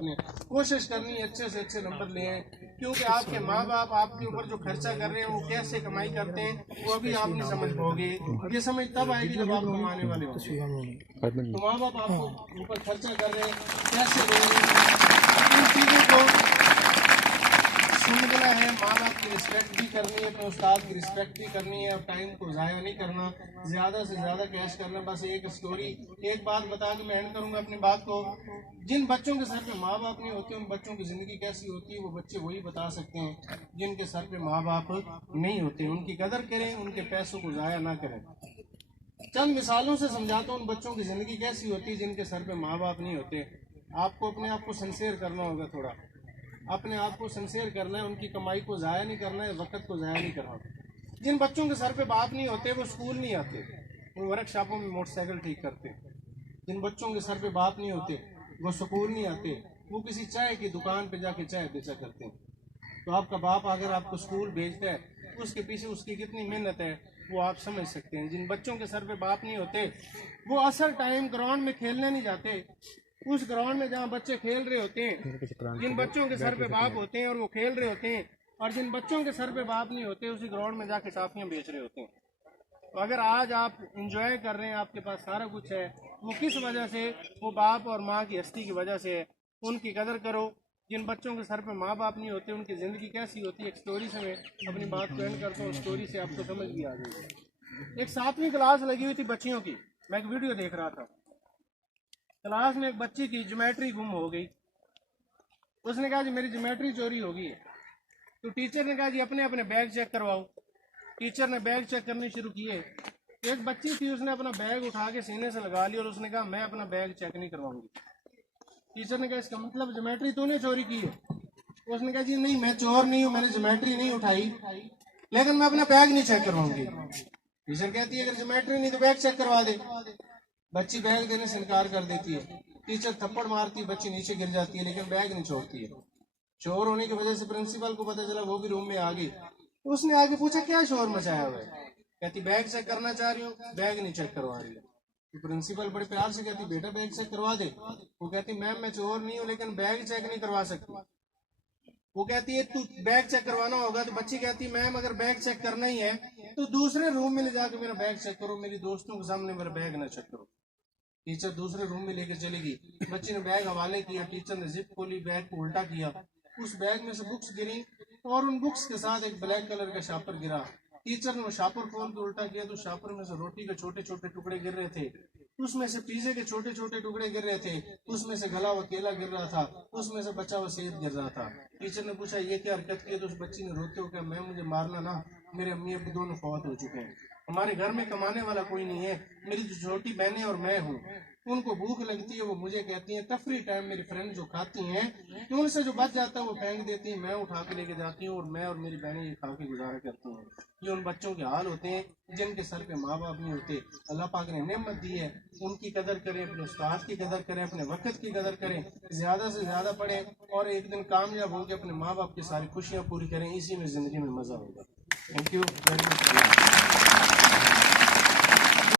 آپ نے کوشش کرنی ہے اچھے سے اچھے نمبر لے آئیں، کیونکہ آپ کے ماں باپ آپ کے اوپر جو خرچہ کر رہے ہیں وہ کیسے کمائی کرتے ہیں وہ ابھی آپ نہیں سمجھ پاؤ گے، یہ سمجھ تب آئے گی جب آپ کمانے والے ہوں گے۔ تو ماں باپ آپ کو اوپر خرچہ کر رہے ہیں کیسے لے رہے ہیں، ان چیزوں کو سمجھنا ہے، ماں باپ کی رسپیکٹ بھی کرنی ہے، اپنے استاد کی رسپیکٹ بھی کرنی ہے، اور ٹائم کو ضائع نہیں کرنا، زیادہ سے زیادہ کیش کرنا۔ بس ایک سٹوری ایک بات بتا کے میں اینڈ کروں گا اپنی بات کو، جن بچوں کے سر پہ ماں باپ نہیں ہوتے ان بچوں کی زندگی کیسی ہوتی ہے وہ بچے وہی بتا سکتے ہیں جن کے سر پہ ماں باپ نہیں ہوتے۔ ان کی قدر کریں، ان کے پیسوں کو ضائع نہ کریں۔ چند مثالوں سے سمجھاتا ہوں ان بچوں کی زندگی کیسی ہوتی ہے جن کے سر پہ ماں باپ نہیں ہوتے۔ آپ کو اپنے آپ کو سنسیئر کرنا ہوگا، تھوڑا اپنے آپ کو سنسیئر کرنا ہے، ان کی کمائی کو ضائع نہیں کرنا ہے، وقت کو ضائع نہیں کرنا۔ جن بچوں کے سر پہ باپ نہیں ہوتے وہ اسکول نہیں آتے، وہ ورک شاپوں میں موٹر سائیکل ٹھیک کرتے۔ جن بچوں کے سر پہ باپ نہیں ہوتے وہ سکول نہیں آتے، وہ کسی چائے کی دکان پہ جا کے چائے بیچا کرتے ہیں۔ تو آپ کا باپ اگر آپ کو اسکول بھیجتا ہے اس کے پیچھے اس کی کتنی محنت ہے وہ آپ سمجھ سکتے ہیں۔ جن بچوں کے سر پہ باپ نہیں ہوتے وہ اصل ٹائم گراؤنڈ میں کھیلنے نہیں جاتے، اس گراؤنڈ میں جہاں بچے کھیل رہے ہوتے ہیں۔ جن بچوں کے سر پہ باپ ہوتے ہیں اور وہ کھیل رہے ہوتے ہیں، اور جن بچوں کے سر پہ باپ نہیں ہوتے اسی گراؤنڈ میں جا کے ٹافیاں بیچ رہے ہوتے ہیں۔ تو اگر آج آپ انجوائے کر رہے ہیں، آپ کے پاس سارا کچھ ہے، وہ کس وجہ سے؟ وہ باپ اور ماں کی ہستی کی وجہ سے ہے۔ ان کی قدر کرو۔ جن بچوں کے سر پہ ماں باپ نہیں ہوتے ان کی زندگی کیسی ہوتی ہے، ایک سٹوری سے میں اپنی بات کو اینڈ کرتا ہوں، سٹوری سے آپ کو سمجھ بھی آ جائے گی۔ ایک 7ویں کلاس لگی ہوئی تھی بچیوں کی، میں ایک ویڈیو دیکھ رہا تھا، کلاس میں ایک بچی کی جیومیٹری گم ہو گئی۔ اس نے کہا جی میری جیومیٹری چوری ہو گئی ہے۔ تو ٹیچر نے کہا جی اپنے اپنے بیگ چیک کرواؤ۔ ٹیچر نے بیگ چیک کرنے شروع کیے۔ ایک بچی تھی اس نے اپنا بیگ اٹھا کے سینے سے لگا لیا اور اس نے کہا میں اپنا بیگ چیک نہیں کرواؤں گی۔ ٹیچر نے کہا اس کا مطلب جیومیٹری تو نے چوری کی ہے؟ اس نے کہا جی نہیں میں چور نہیں ہوں، میں نے جیومیٹری نہیں اٹھائی، لیکن میں اپنا بیگ نہیں چیک کرواؤں گی۔ ٹیچر کہتی ہے اگر جیومیٹری نہیں تو بیگ چیک کروا دے۔ بچی بیگ دینے سے انکار کر دیتی ہے۔ ٹیچر تھپڑ مارتی، بچی نیچے گر جاتی ہے لیکن بیگ نہیں چھوڑتی ہے۔ شور ہونے کی وجہ سے پرنسپل کو پتہ چلا، وہ بھی روم میں آ گئی۔ اس نے آگے پوچھا کیا شور مچایا ہوا ہے؟ کہتی بیگ چیک کرنا چاہ رہی ہوں، بیگ نہیں چیک کروا رہی ہے۔ تو پرنسپل بڑے پیار سے کہتی بیٹا بیگ چیک کروا دے۔ وہ کہتی میم میں چور نہیں ہوں لیکن بیگ چیک نہیں کروا سکتی۔ وہ کہتی ہے تو بیگ چیک کروانا ہوگا۔ تو بچی کہتی میم اگر بیگ چیک کرنا ہی ہے تو دوسرے روم میں لے جا کے میرا بیگ چیک کرو، میری دوستوں کے سامنے میرا بیگ نہ چیک کرو۔ ٹیچر دوسرے روم میں لے کے چلے گی۔ بچی نے بیگ حوالے کیا، ٹیچر نے زپ کھولی، بیگ کو الٹا کیا، اس بیگ میں سے بکس گری اور ان بکس کے ساتھ ایک بلیک کلر کا شاپر گرا۔ ٹیچر نے وہ شاپر کھول کے الٹا کیا تو شاپر میں سے روٹی کے چھوٹے چھوٹے ٹکڑے گر رہے تھے، اس میں سے پیزے کے چھوٹے چھوٹے ٹکڑے گر رہے تھے، اس میں سے گلا ہوا کیلا گر رہا تھا، اس میں سے بچا ہوا سیب گر رہا تھا۔ ٹیچر نے پوچھا یہ کیا حرکت کی ہے؟ تو اس بچی نے روتے ہوئے کہا میں مجھے مارنا نہ، میرے امی ابو دونوں فوت ہو چکے ہیں، ہمارے گھر میں کمانے والا کوئی نہیں ہے، میری جو چھوٹی بہنیں اور میں ہوں، ان کو بھوک لگتی ہے وہ مجھے کہتی ہیں، تفریح ٹائم میری فرینڈ جو کھاتی ہیں تو ان سے جو بچ جاتا ہے وہ پھینک دیتی ہیں، میں اٹھا کے لے کے جاتی ہوں اور میں اور میری بہنیں یہ کھا کے گزارا کرتی ہیں۔ یہ ان بچوں کے حال ہوتے ہیں جن کے سر پہ ماں باپ نہیں ہوتے۔ اللہ پاک نے نعمت دی ہے، ان کی قدر کریں، اپنے استاد کی قدر کریں، اپنے وقت کی قدر کریں، زیادہ سے زیادہ پڑھیں اور ایک دن کامیاب ہو کے اپنے ماں باپ کی ساری خوشیاں پوری کریں، اسی میں زندگی میں مزہ ہوگا۔ Thank you very much.